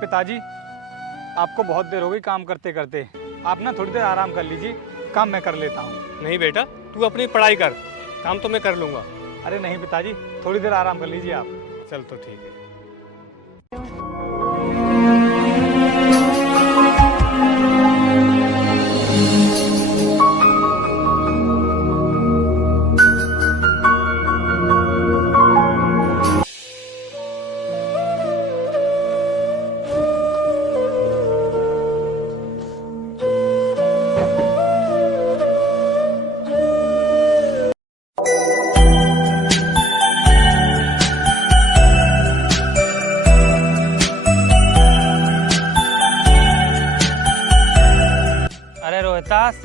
पिताजी, आपको बहुत देर हो गई काम करते करते। आप ना थोड़ी देर आराम कर लीजिए, काम मैं कर लेता हूँ। नहीं बेटा, तू अपनी पढ़ाई कर, काम तो मैं कर लूँगा। अरे नहीं पिताजी, थोड़ी देर आराम कर लीजिए आप। चल तो ठीक है। अरे रोहितास,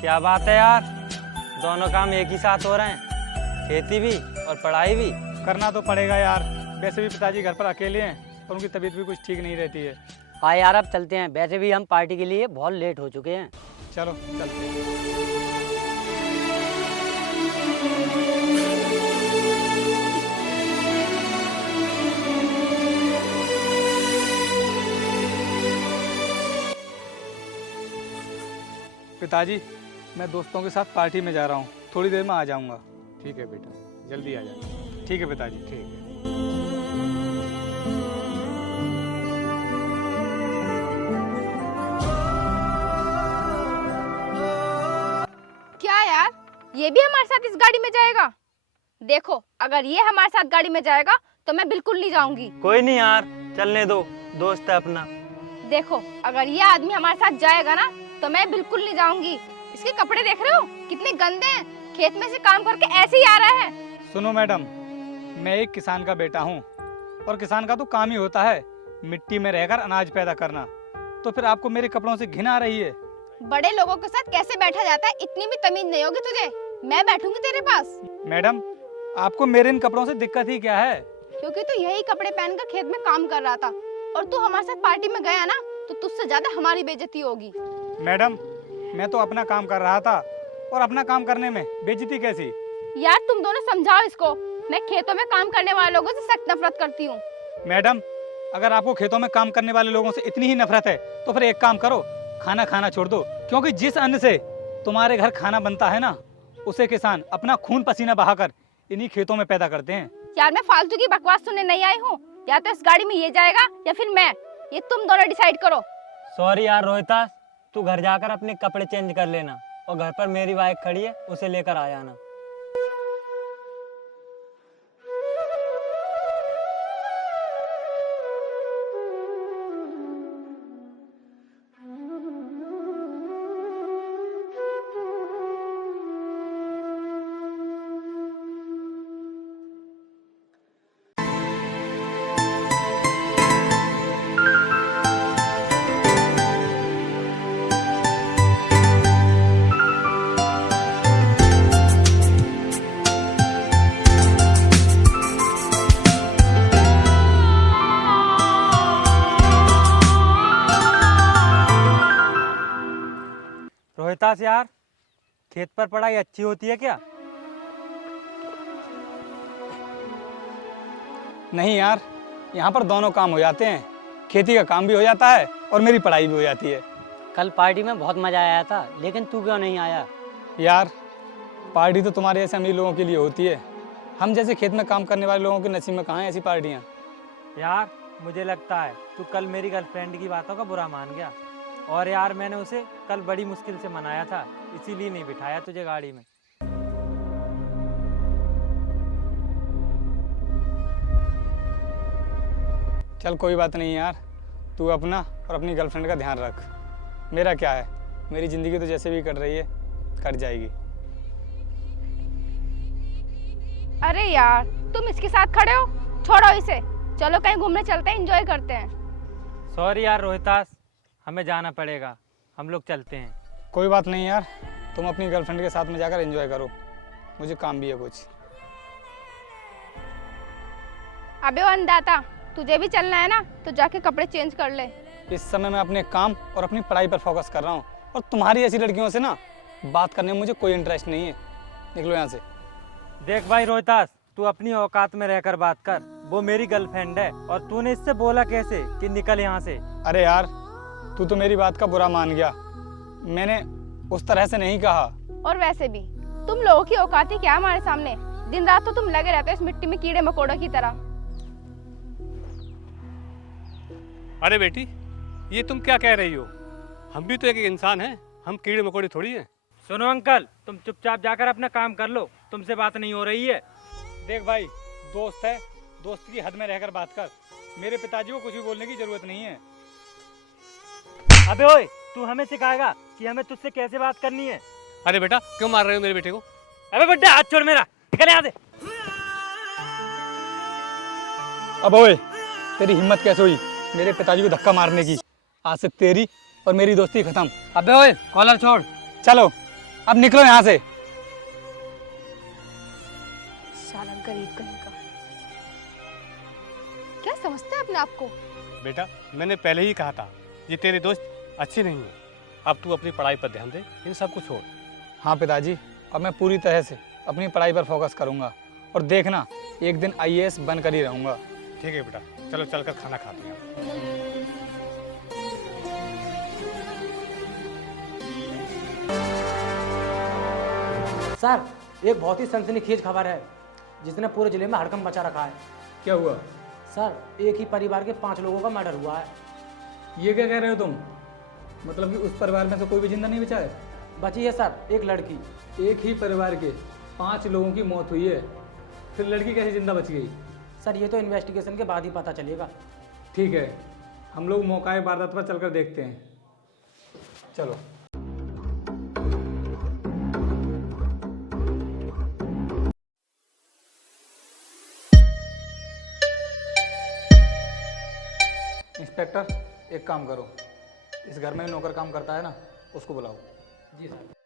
क्या बात है यार, दोनों काम एक ही साथ हो रहे हैं, खेती भी और पढ़ाई भी। करना तो पड़ेगा यार, वैसे भी पिताजी घर पर अकेले हैं और उनकी तबीयत भी कुछ ठीक नहीं रहती है। हाँ यार, अब चलते हैं, वैसे भी हम पार्टी के लिए बहुत लेट हो चुके हैं। चलो चलते हैं। पिताजी, मैं दोस्तों के साथ पार्टी में जा रहा हूँ, थोड़ी देर में आ जाऊँगा। ठीक है बेटा, जल्दी आ जा। ठीक है पिताजी। ठीक है। क्या यार, ये भी हमारे साथ इस गाड़ी में जाएगा? देखो, अगर ये हमारे साथ गाड़ी में जाएगा तो मैं बिल्कुल नहीं जाऊंगी। कोई नहीं यार, चलने दो, दोस्त है अपना। देखो, अगर ये आदमी हमारे साथ जाएगा ना तो मैं बिल्कुल नहीं जाऊंगी। इसके कपड़े देख रहे हो कितने गंदे हैं, खेत में से काम करके ऐसे ही आ रहा है। सुनो मैडम, मैं एक किसान का बेटा हूँ और किसान का तो काम ही होता है मिट्टी में रहकर अनाज पैदा करना, तो फिर आपको मेरे कपड़ों से घिन आ रही है? बड़े लोगों के साथ कैसे बैठा जाता है, इतनी भी तमीज नहीं होगी तुझे। मैं बैठूंगी तेरे पास। मैडम, आपको मेरे इन कपड़ों से दिक्कत ही क्या है? क्योंकि तू यही कपड़े पहनकर खेत में काम कर रहा था और तू हमारे साथ पार्टी में गया ना तो तुझसे ज्यादा हमारी बेइज्जती होगी। मैडम, मैं तो अपना काम कर रहा था और अपना काम करने में बेइज्जती कैसी? यार तुम दोनों समझाओ इसको, मैं खेतों में काम करने वाले लोगों से सख्त नफरत करती हूँ। मैडम, अगर आपको खेतों में काम करने वाले लोगों से इतनी ही नफरत है तो फिर एक काम करो, खाना खाना छोड़ दो, क्योंकि जिस अन्न से तुम्हारे घर खाना बनता है ना, उसे किसान अपना खून पसीना बहाकर इन्हीं खेतों में पैदा करते हैं। यार मैं फालतू की बकवास सुनने नहीं आई हूँ, या तो इस गाड़ी में ये जाएगा या फिर मैं, ये तुम दोनों डिसाइड करो। सॉरी यार रोहितास, तू घर जाकर अपने कपड़े चेंज कर लेना और घर पर मेरी बाइक खड़ी है, उसे लेकर आ जाना। रोहितास यार, खेत पर पढ़ाई अच्छी होती है क्या? नहीं यार, यहाँ पर दोनों काम हो जाते हैं, खेती का काम भी हो जाता है और मेरी पढ़ाई भी हो जाती है। कल पार्टी में बहुत मजा आया था, लेकिन तू क्यों नहीं आया? यार, पार्टी तो तुम्हारे ऐसे अमीर लोगों के लिए होती है, हम जैसे खेत में काम करने वाले लोगों के नसीब में कहाँ हैं ऐसी पार्टियाँ। यार मुझे लगता है तू कल मेरी गर्लफ्रेंड की बातों का बुरा मान गया, और यार मैंने उसे कल बड़ी मुश्किल से मनाया था, इसीलिए नहीं बिठाया तुझे गाड़ी में। चल कोई बात नहीं यार, तू अपना और अपनी गर्लफ्रेंड का ध्यान रख। मेरा क्या है, मेरी ज़िंदगी तो जैसे भी कट रही है, कट जाएगी। अरे यार, तुम इसके साथ खड़े हो, छोड़ो इसे, चलो कहीं घूमने चलते हैं, एंजॉय करते हैं। सॉरी यार रोहितास, हमें जाना पड़ेगा, हम लोग चलते हैं। कोई बात नहीं यार, तुम अपनी गर्लफ्रेंड के साथ में जाकर एंजॉय करो, मुझे काम भी है कुछ। अबे वो अन्नदाता, तुझे भी चलना है ना तो जाके कपड़े चेंज कर ले। इस समय मैं अपने काम और अपनी पढ़ाई पर फोकस कर रहा हूँ, और तुम्हारी ऐसी लड़कियों से ना बात करने में मुझे कोई इंटरेस्ट नहीं है। निकलो यहाँ से। देख भाई रोहितास, तू अपनी औकात में रहकर बात कर, वो मेरी गर्लफ्रेंड है और तूने इससे बोला कैसे कि निकल यहाँ से? अरे यार, तू तो मेरी बात का बुरा मान गया। मैंने उस तरह से नहीं कहा। और वैसे भी तुम लोगों की औकात ही क्या है हमारे सामने? दिन रात तो तुम लगे रहते हो इस मिट्टी में कीड़े मकोड़ों की तरह। अरे बेटी, ये तुम क्या कह रही हो? हम भी तो एक इंसान हैं, हम कीड़े मकोड़े थोड़ी हैं। सुनो अंकल, तुम चुपचाप जाकर अपना काम कर लो, तुमसे बात नहीं हो रही है। देख भाई, दोस्त है, दोस्त की हद में रहकर बात कर। मेरे पिताजी को कुछ भी बोलने की जरूरत नहीं है। अबे ओए, तू हमें सिखाएगा कि हमें तुझसे कैसे बात करनी है? अरे बेटा, क्यों मार रहे हो मेरे बेटे को? अबे बुड्ढा, हाथ छोड़ मेरा, निकल यहाँ से। अब ओए, तेरी हिम्मत कैसे हुई मेरे पिताजी को धक्का मारने की? आज से तेरी और मेरी दोस्ती खत्म। अबे ओए, कॉलर छोड़। चलो अब निकलो यहाँ से। साला गरीब कहीं का। क्या समझते हैं अपने आप को? बेटा, मैंने पहले ही कहा था ये तेरे दोस्त अच्छे नहीं हैं। अब तू अपनी पढ़ाई पर ध्यान दे, इन सब को छोड़। हाँ पिताजी, अब मैं पूरी तरह से अपनी पढ़ाई पर फोकस करूँगा और देखना एक दिन IAS बनकर ही रहूँगा। ठीक है बेटा, चलो चलकर खाना खाते हैं। सर, एक बहुत ही सनसनीखेज खबर है जिसने पूरे जिले में हड़कंप मचा रखा है। क्या हुआ? सर, एक ही परिवार के 5 लोगों का मर्डर हुआ है। ये क्या कह रहे हो तुम? मतलब कि उस परिवार में से कोई भी जिंदा नहीं बचा है? बची है सर एक लड़की। एक ही परिवार के 5 लोगों की मौत हुई है, फिर लड़की कैसे जिंदा बच गई? सर, ये तो इन्वेस्टिगेशन के बाद ही पता चलेगा। ठीक है, हम लोग मौका वारदात पर चलकर देखते हैं। चलो। इंस्पेक्टर, एक काम करो, इस घर में नौकर काम करता है ना, उसको बुलाओ। जी सर।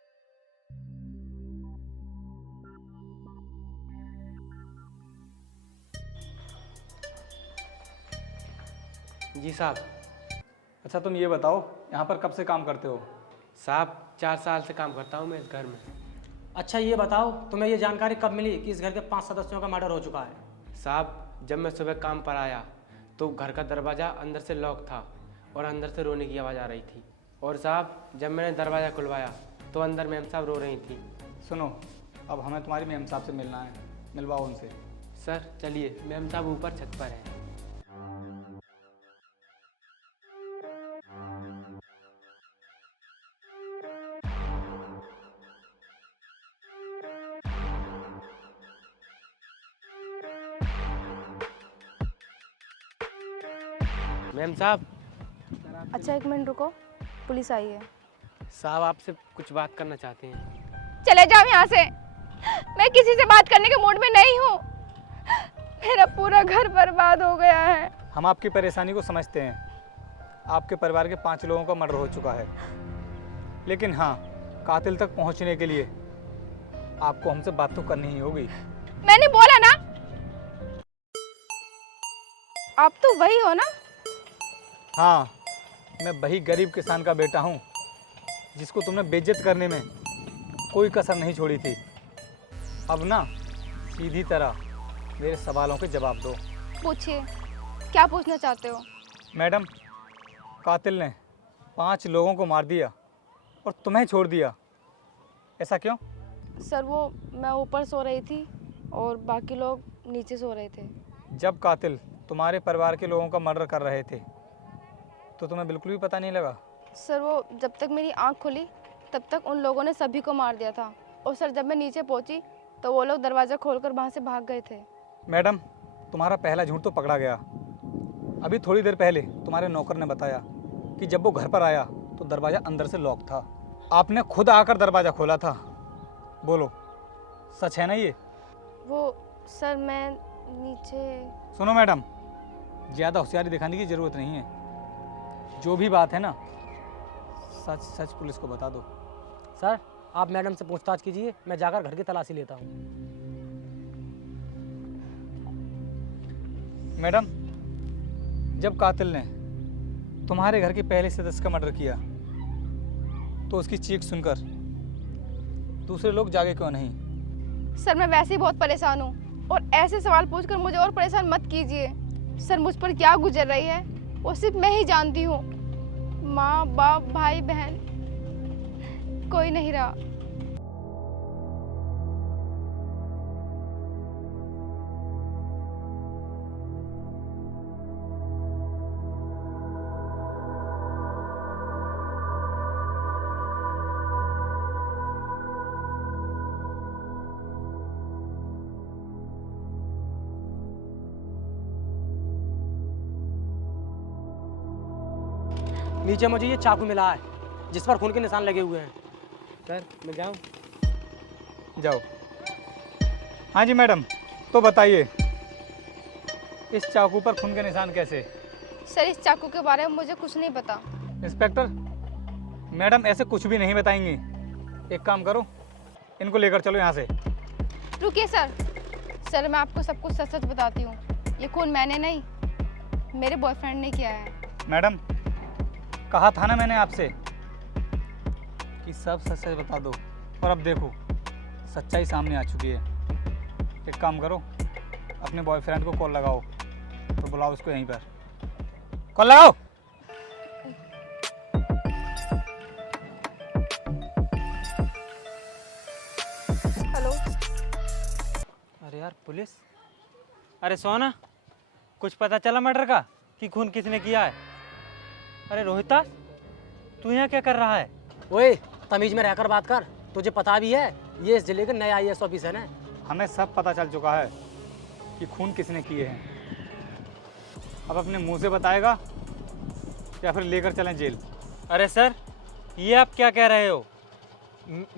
जी साहब। अच्छा तुम ये बताओ, यहाँ पर कब से काम करते हो? साहब 4 साल से काम करता हूँ मैं इस घर में। अच्छा ये बताओ, तुम्हें ये जानकारी कब मिली कि इस घर के 5 सदस्यों का मर्डर हो चुका है? साहब, जब मैं सुबह काम पर आया तो घर का दरवाज़ा अंदर से लॉक था और अंदर से रोने की आवाज़ आ रही थी। और साहब, जब मैंने दरवाज़ा खुलवाया तो अंदर मैम साहब रो रही थी। सुनो, अब हमें तुम्हारी मैम साहब से मिलना है, मिलवाओ उनसे। सर चलिए, मैम साहब ऊपर छत पर हैं। मैम साहब। अच्छा 1 मिनट रुको, पुलिस आई है। साहब आपसे कुछ बात करना चाहते हैं। चले जाओ यहाँ से, मैं किसी से बात करने के मूड में नहीं हूँ। मेरा पूरा घर बर्बाद हो गया है। हम आपकी परेशानी को समझते हैं, आपके परिवार के 5 लोगों का मर्डर हो चुका है, लेकिन हाँ, कातिल तक पहुँचने के लिए आपको हमसे बात तो करनी ही होगी। मैंने बोला ना, आप तो वही हो ना? हाँ, मैं वही गरीब किसान का बेटा हूँ जिसको तुमने बेइज्जत करने में कोई कसर नहीं छोड़ी थी। अब ना सीधी तरह मेरे सवालों के जवाब दो। पूछिए, क्या पूछना चाहते हो? मैडम, कातिल ने 5 लोगों को मार दिया और तुम्हें छोड़ दिया, ऐसा क्यों? सर वो मैं ऊपर सो रही थी और बाकी लोग नीचे सो रहे थे। जब कातिल तुम्हारे परिवार के लोगों का मर्डर कर रहे थे तो तुम्हें बिल्कुल भी पता नहीं लगा? सर वो जब तक मेरी आंख खुली तब तक उन लोगों ने सभी को मार दिया था, और सर जब मैं नीचे पहुंची तो वो लोग दरवाज़ा खोलकर वहाँ से भाग गए थे। मैडम, तुम्हारा पहला झूठ तो पकड़ा गया। अभी थोड़ी देर पहले तुम्हारे नौकर ने बताया कि जब वो घर पर आया तो दरवाज़ा अंदर से लॉक था, आपने खुद आकर दरवाज़ा खोला था। बोलो, सच है ना ये? वो सर मैं नीचे। सुनो मैडम, ज़्यादा होशियारी दिखाने की ज़रूरत नहीं है, जो भी बात है ना सच सच पुलिस को बता दो। सर, आप मैडम से पूछताछ कीजिए, मैं जाकर घर की तलाशी लेता हूँ। मैडम, जब कातिल ने तुम्हारे घर के पहले सदस्य का मर्डर किया तो उसकी चीख सुनकर दूसरे लोग जागे क्यों नहीं? सर मैं वैसे ही बहुत परेशान हूँ और ऐसे सवाल पूछकर मुझे और परेशान मत कीजिए। सर, मुझ पर क्या गुजर रही है वो सिर्फ मैं ही जानती हूँ। माँ बाप भाई बहन कोई नहीं रहा। नीचे मुझे ये चाकू मिला है जिस पर खून के निशान लगे हुए हैं। सर मैं जाऊँ? जाओ। हाँ जी मैडम, तो बताइए इस चाकू पर खून के निशान कैसे? सर, इस चाकू के बारे में मुझे कुछ नहीं पता। इंस्पेक्टर, मैडम ऐसे कुछ भी नहीं बताएंगी। एक काम करो, इनको लेकर चलो यहाँ से। रुकिए सर। सर, मैं आपको सब कुछ सच सच बताती हूँ। ये खून मैंने नहीं, मेरे बॉयफ्रेंड ने किया है। मैडम, कहा था ना मैंने आपसे कि सब सच सच बता दो, और अब देखो सच्चाई सामने आ चुकी है। एक काम करो, अपने बॉयफ्रेंड को कॉल लगाओ, तो बुलाओ उसको यहीं पर। कॉल लगाओ। हेलो। अरे यार पुलिस। अरे सोना, कुछ पता चला मर्डर का कि खून किसने किया है? अरे रोहिता, तू यहाँ क्या कर रहा है? ओए, तमीज में रहकर बात कर। तुझे पता भी है ये इस जिले के नए IAS ऑफिसर हैं। हमें सब पता चल चुका है कि खून किसने किए हैं। अब अपने मुंह से बताएगा या फिर लेकर चलें जेल? अरे सर, ये आप क्या कह रहे हो?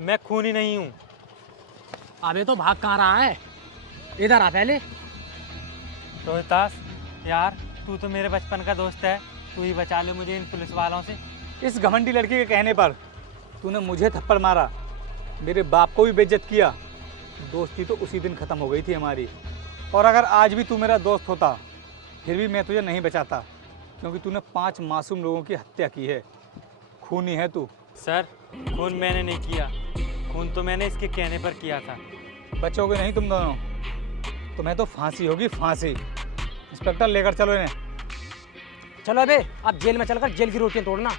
मैं खूनी नहीं हूँ। अबे तो भाग कहाँ रहा है? इधर आ पहले। रोहितास यार, तू तो मेरे बचपन का दोस्त है, तू ही बचा ले मुझे इन पुलिस वालों से। इस घमंडी लड़की के कहने पर तूने मुझे थप्पड़ मारा, मेरे बाप को भी बेइज्जत किया। दोस्ती तो उसी दिन ख़त्म हो गई थी हमारी। और अगर आज भी तू मेरा दोस्त होता फिर भी मैं तुझे नहीं बचाता, क्योंकि तूने 5 मासूम लोगों की हत्या की है। खूनी है तू। सर, खून मैंने नहीं किया, खून तो मैंने इसके कहने पर किया था। बचोगे नहीं तुम दोनों, तुम्हें तो फांसी होगी, फांसी। इंस्पेक्टर, लेकर चलो इन्हें। चलो अबे, अब जेल में चलकर जेल की रोटियां तोड़ना।